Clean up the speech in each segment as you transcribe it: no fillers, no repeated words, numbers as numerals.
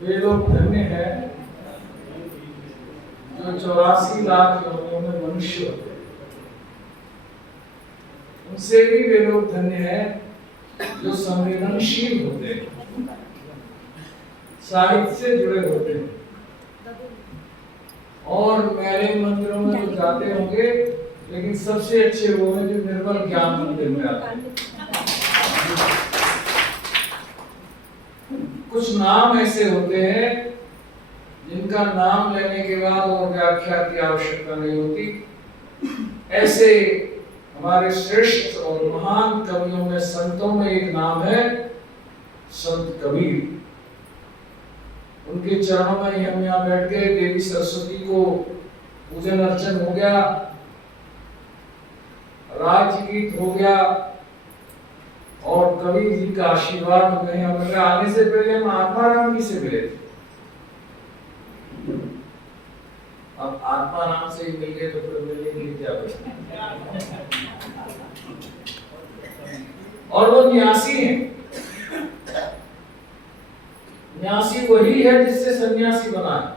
वे लोग धन्य हैं जो 84 लाख योनियों में मनुष्य होते हैं। उनसे भी वे लोग धन्य हैं जो संवेदनशील होते हैं, साहित्य से जुड़े होते हैं और मेरे मंदिरों में तो जाते होंगे, लेकिन सबसे अच्छे वो हैं जो निर्मल ज्ञान मंदिर में आते हैं। कुछ नाम ऐसे होते हैं जिनका नाम लेने के बाद और व्याख्या की आवश्यकता नहीं होती। ऐसे हमारे श्रेष्ठ और महान कवियों में, संतों में एक नाम है संत कबीर। उनके चरणों में हम यहाँ बैठ गए, देवी सरस्वती को पूजन अर्चन हो गया, राज्य गीत हो गया और कबीर जी का आशीर्वाद हमें हमें आने से पहले हम आत्माराम जी से मिले थे। अब आत्माराम से ही मिल गए तो फिर मिलने के लिए क्या बचा। और वो न्यासी है। न्यासी वही है जिससे सन्यासी बना है,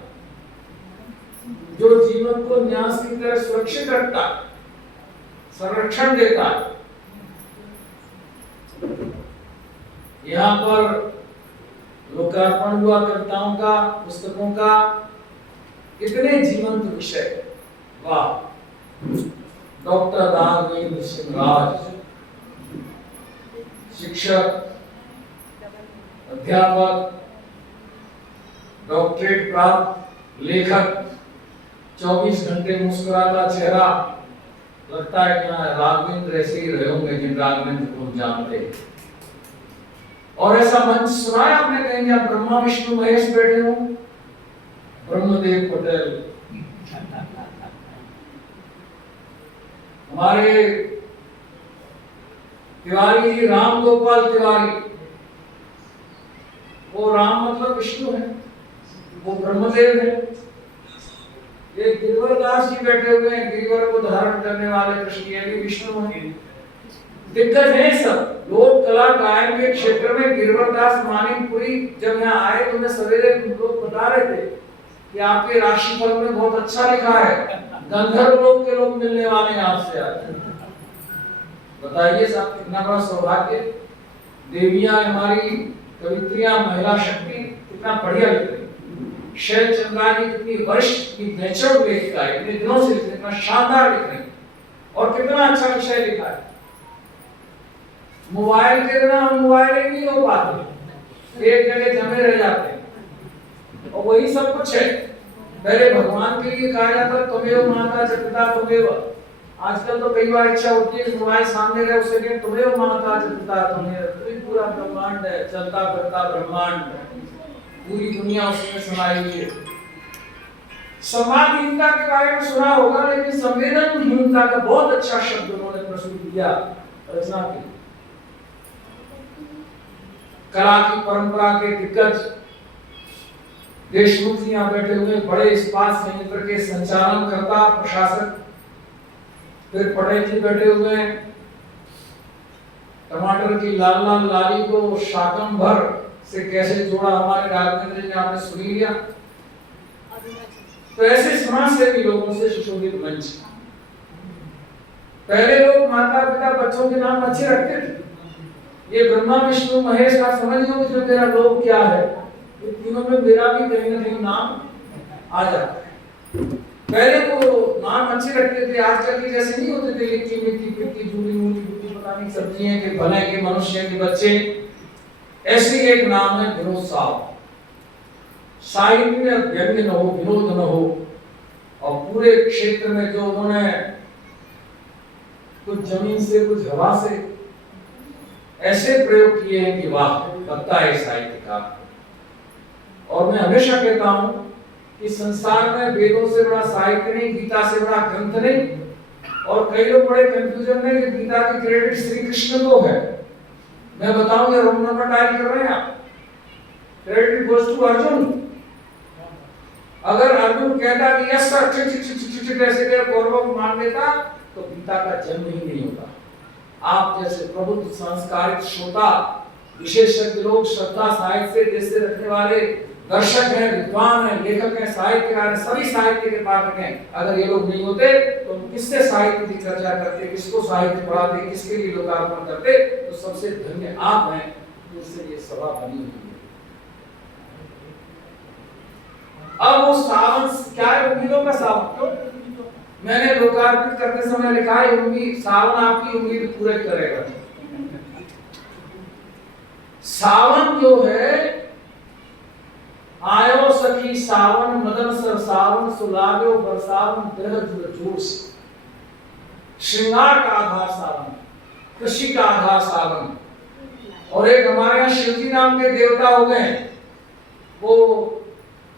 जो जीवन को न्यास की तरह सुरक्षित रखता, संरक्षण देता है। यहाँ पर लोकार्पण हुआ कविताओं का, पुस्तकों का, कितने जीवंत विषय। वाह। डॉक्टर राघवेंद्र सिंह राज, शिक्षक, अध्यापक, डॉक्टरेट प्राप्त लेखक, 24 घंटे मुस्कुराता चेहरा। लगता है कि राघवेंद्र ऐसे ही रहे होंगे जिन राघवेंद्र को हम जानते हैं। और ऐसा मंच सुना है आपने कहीं जहाँ ब्रह्मा विष्णु महेश बैठे हो? ब्रह्मदेव पटेल, हमारे तिवारी जी, राम गोपाल तिवारी, वो राम मतलब विष्णु है, वो ब्रह्मदेव है। ये गिरिवर दास जी बैठे हुए हैं, गिरिवर को धारण करने वाले कृष्ण, ये भी विष्णु हैं। दिग्गज हैं सब। लोक कला गायन के क्षेत्र में गिरिवर दास मानिकपुरी जब यहाँ आए तो मैं सवेरे लोग बता रहे थे कि आपके राशिफल में बहुत अच्छा लिखा है, गंधर्व लोक के लोग मिलने वाले हैं आपसे आज। बताइए साहब, कितना बड़ा सौभाग्य। देवियां हमारी कवित्रियां, महिला शक्ति कितना बढ़िया लिख रही। शैल चंद्रा जी कितनी वरिष्ठ, की नेचुरल लेखिका है, इतने दिनों से कितना शानदार लिख रही और कितना अच्छा विषय लिखा है। मोबाइल के बिना हम मोबाइल ही नहीं हो पाते, एक जगह जमे रह जाते हैं। और वही सब कुछ है। पहले भगवान के लिए कहा जाता त्वमेव माता च पिता त्वमेव। आजकल तो कई बार इच्छा होती है मोबाइल सामने रहे, उसे कहें त्वमेव माता च पिता त्वमेव। तो पूरा ब्रह्मांड है, चलता फिरता ब्रह्मांड, पूरी दुनिया उसमें समाई हुई है। समाधिहीनता के बारे में सुना होगा, लेकिन संवेदनहीनता का बहुत अच्छा शब्द उन्होंने प्रस्तुत किया रचना की। कला की परंपरा के दिग्गज देशमुख जी यहाँ बैठे हुए, बड़े इस्पात संयंत्र के संचालन करता, प्रशासक। फिर पटेल जी बैठे हुए हैं, टमाटर की लाल लाल लाली को शाकंभर से कैसे जोड़ा हमारे राघवेंद्र जी ने, आपने सुन लिया। तो ऐसे समाज सेवी लोगों से सुशोभित मंच। पहले लोग माता पिता बच्चों के नाम अच्छे रखते थे। ये ब्रह्मा विष्णु महेश का समझ लो जो मेरा लोग क्या है, ये तीनों में मेरा भी कहीं ना कहीं नाम आ जाता है। पहले तो नाम अच्छे रखते थे, आजकल के जैसे नहीं होते थे लिट्टी मिट्टी पिट्टी झूली मूली बुट्टी पता नहीं सब्जियां के भले के मनुष्य के बच्चे। ऐसे एक नाम है विनोद साहब। साहित्य में व्यंग्य न हो, विनोद न हो, और पूरे क्षेत्र में जो उन्होंने कुछ जमीन से कुछ हवा से ऐसे प्रयोग किए हैं कि वाह, लगता है साहित्यकार। और मैं हमेशा कहता हूं कि संसार में वेदों से बड़ा साहित्य नहीं, गीता से बड़ा ग्रंथ नहीं। और कई लोग बड़े कंफ्यूजन में कि गीता की क्रेडिट श्री कृष्ण को है। मैं बताऊं, ये रोंग नंबर डायल कर रहे हैं आप। Credit goes to Arjun. अगर अर्जुन कहता कि यस सर चिट ऐसे कर कौरवों को मान देता तो गीता का जन्म ही नहीं होता। आप जैसे प्रबुद्ध संस्कारित श्रोता, विशेषज्ञ लोग, श्रद्धा साहित्य से जैसे रखने वाले दर्शक हैं, विद्वान हैं, लेखक हैं, साहित्यकार हैं, सभी साहित्य के पाठक हैं। अगर ये लोग नहीं होते तो हम किससे साहित्य की चर्चा करते, किसको साहित्य पढ़ाते, किसके लिए लोकार्पण करते? तो सबसे धन्य आप हैं जिससे ये सभा बनी हुई है। अब वो सावन क्या है? उम्मीदों का सावन। क्यों? मैंने लोकार्पित करते समय लिखा है उम्मीद, सावन आपकी उम्मीद पूरे करेगा। सावन जो है, आयो सखी सावन मदन सर सावन सुलाग्यो बरसावन देह जोड़ से। श्रृंगार का आधार सावन, कृषि का आधार सावन। और एक हमारे यहाँ शिवजी नाम के देवता हो गए। वो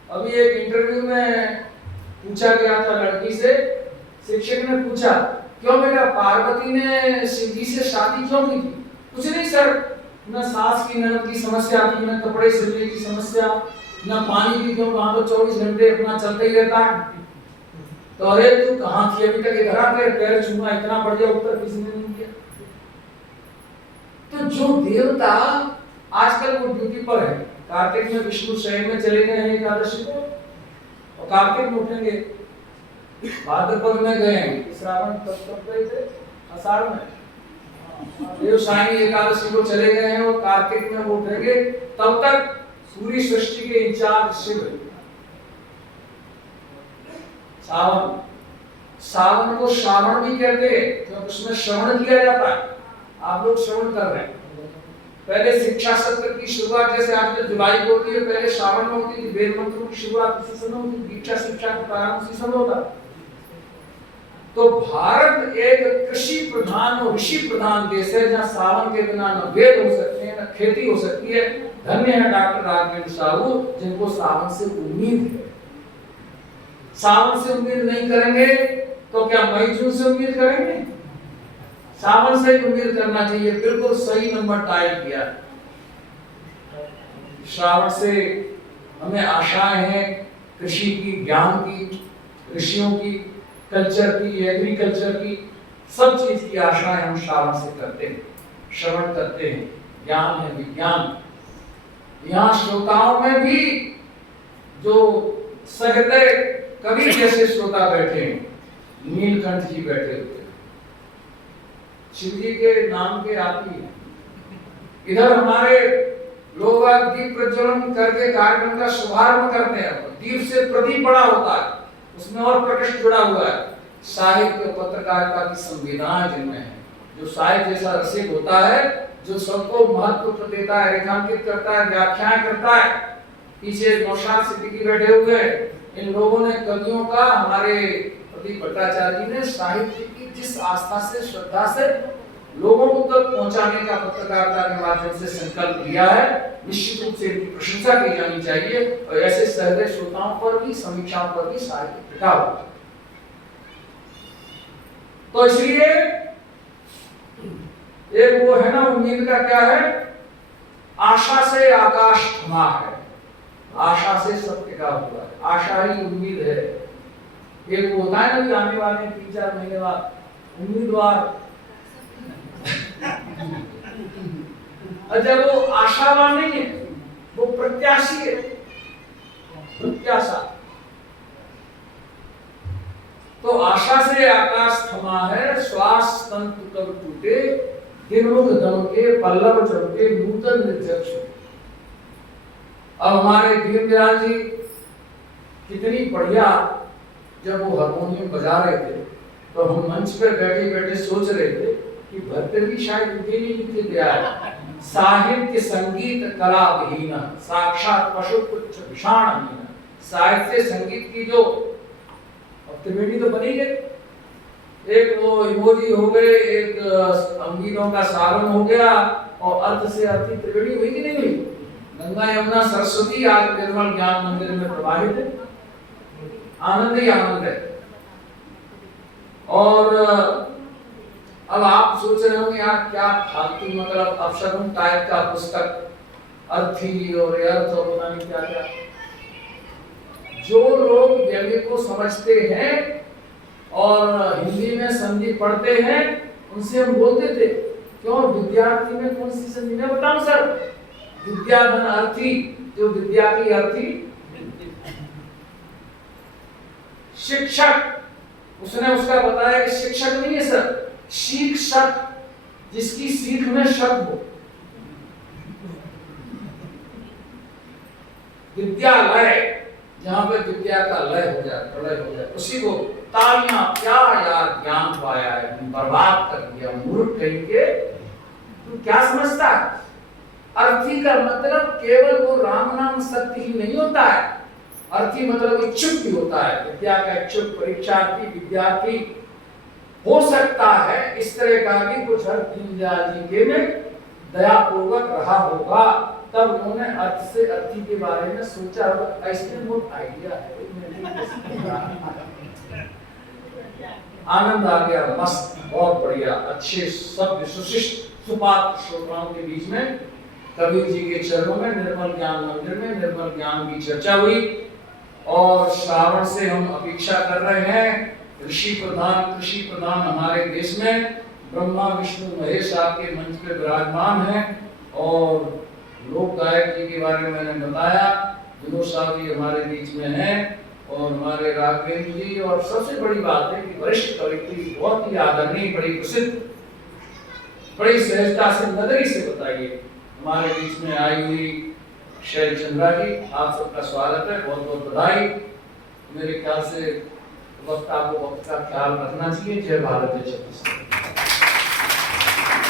अभी एक इंटरव्यू में पूछा गया था लड़की से, शिक्षक ने पूछा क्यों बेटा पार्वती ने शिवजी से शादी क्यों की थी? कुछ नहीं सर, न सास की ननद की समस्या थी, न कपड़े सिलने की समस्या, न पानी की, क्यों वहां तो 24 घंटे अपना चलता ही रहता है। तो अरे तू कहाँ थी अभी तक? इधर आकर पैर छूना, इतना बढ़िया उत्तर किसी ने नहीं दिया। तो जो देवता आजकल वो ड्यूटी पर है, कार्तिक में विष्णु शयन में चले गए हैं एकादशी को, और कार्तिक में उठेंगे, भाद्रपद में गए हैं, श्रावण तब गए थे, आषाढ़ में देवसायनी एकादशी को चले गए हैं, और कार्तिक में वो उठेंगे। तब तक पूरी सृष्टि के इंचार्ज शिव। सावन, सावन को श्रावण भी कहते हैं क्योंकि उसमें श्रवण किया जाता है। आप लोग श्रवण कर रहे हैं। पहले शिक्षा सत्र की शुरुआत जैसे आज जुलाई को होती है, पहले श्रावण में होती थी। वेद मंत्रों की शुरुआत उसी समय होती थी, दीक्षा शिक्षा का प्रारंभ उसी समय होता। तो भारत एक कृषि प्रधान और ऋषि प्रधान देश है, जहाँ सावन के बिना न वेद हो सकते हैं, न खेती हो सकती है। धन्य है डॉक्टर राघवेंद्र साहू जिनको सावन से उम्मीद है। सावन से उम्मीद नहीं करेंगे तो क्या मई जून से उम्मीद करेंगे? सावन से उम्मीद करना चाहिए। बिल्कुल सही नंबर टाइप किया। श्रावण से हमें आशाएं हैं, कृषि की, ज्ञान की, ऋषियों की, कल्चर की, एग्रीकल्चर की, सब चीज की आशाएं हम श्रावण से करते हैं, श्रवण करते हैं। ज्ञान है, विज्ञान। यहाँ श्रोताओं में भी जो सहृदय कवि जैसे श्रोता बैठे हैं, नीलकंठ जी बैठे हुए, शिव जी के नाम के आती है। इधर हमारे लोग दीप प्रज्वलन करके कार्यक्रम का शुभारंभ करते हैं। दीप से प्रदीप बड़ा होता है, उसमें और प्रकृष्ट जुड़ा हुआ है। साहित्य पत्रकारिता की संवेदनाएं जिनमें है, जो साहित्य जैसा रसिक होता है, जो सबको महत्व देता है, रेखांकित करता है, व्याख्याएं करता है। पीछे नौशाद सिद्दीकी बैठे हुए, इन लोगों ने कवियों का, हमारे प्रदीप भट्टाचार्य जी ने साहित्य की जिस आस्था से, श्रद्धा से लोगों तक पहुंचाने का पत्रकारिता के माध्यम से संकल्प लिया है, निश्चित रूप से इनकी प्रशंसा की जानी चाहिए। और ऐसे सहृदय श्रोताओं पर भी, समीक्षाओं पर भी साहित्य टिका हुआ। तो इसलिए एक वो है ना, उम्मीद का क्या है? आशा से आकाश थमा है, आशा से सब टिका हुआ है, आशा ही उम्मीद है। एक वो होता है ना कि आने वाले 3-4 महीने बाद उम्मीदवार, जब वो आशावान नहीं है, वो प्रत्याशी है, प्रत्याशा। तो आशा से आकाश थमा है, श्वास तंतु कब टूटे, दिनमुख दमके, पल्लव चमके, नूतन निर्जक्ष। अब हमारे दीनदयाल जी कितनी बढ़िया, जब वो हारमोनियम बजा रहे थे तो हम मंच पर बैठे बैठे सोच रहे थे कि भरते भी शायद उनके लिए लिखे गया है। साहित्य संगीत कला विहीन, साक्षात पशु पुच्छ विषाण हीन। साहित्य संगीत की जो त्रिवेणी तो बनी गई, एक वो इमोजी हो गए, एक अंगीनों का सावन हो गया, और अर्थ से अर्थी त्रिवेणी हुई कि नहीं हुई? गंगा यमुना सरस्वती आज निर्मल ज्ञान मंदिर में प्रवाहित है, आनंद ही आनंद है। और अब आप सोच रहे होंगे यार क्या फालतू, मतलब अपशगुन टाइप का पुस्तक, अर्थी और अर्थ और पता नहीं क्या क्या। जो लोग व्यंग्य को समझते हैं और हिंदी में संधि पढ़ते हैं, उनसे हम बोलते थे क्यों विद्यार्थी में कौन सी संधि? मैं बताऊं सर, विद्याधन अर्थी, जो विद्या की अर्थी शिक्षक, उसने उसका बताया कि शिक्षक नहीं है सर, शिक्षक, जिसकी सीख में शक हो। विद्यालय, जहां पे विद्या का लय हो जाए, प्रलय हो जाए, उसी को तालियां, क्या यार ज्ञान पाया है, बर्बाद कर दिया, मूर्ख कहेंगे। तू क्या समझता है? अर्थी का मतलब केवल वो राम नाम सत्य ही नहीं होता है, अर्थी मतलब इच्छुक भी होता है। विद्या का इच्छुक परीक्षार्थी, विद्यार्थी हो सकता है। इस तरह का भी कुछ अर्थ दीनदयाल जी के में दया पूर्वक रहा होगा, तब उन्होंने अर्थ से अर्थी के बारे में सोचा होगा। ऐसे मोट आइडिया है, आनंद आ गया, मस्त, बहुत बढ़िया, अच्छे शब्द, सुशिष्ट सुपात्र श्रोताओं के बीच में कबीर जी के चरणों में निर्मल ज्ञान मंदिर में निर्मल ज्ञान की चर्चा हुई। और श्रावण से हम अपेक्षा कर रहे हैं, ऋषि प्रधान कृषि प्रधान हमारे देश में ब्रह्मा विष्णु महेश आपके मंच पे विराजमान हैं। और लोक गायक जी के बारे में मैंने बताया, विनोद साहब जी हमारे बीच में हैं, और हमारे राघवेंद्र जी। और सबसे बड़ी बात है कि वरिष्ठ कवित्री, बहुत ही आदरणीय, बड़ी प्रसिद्ध, बड़ी सहजता से नगरी से बताइए हमारे बीच में आई हुई शैल चंद्रा जी, आप सबका स्वागत है, बहुत बहुत बधाई। मेरे ख्याल से वक्त, आपको वक्त का ख्याल रखना चाहिए। जय भारत, जय छत्तीसगढ़।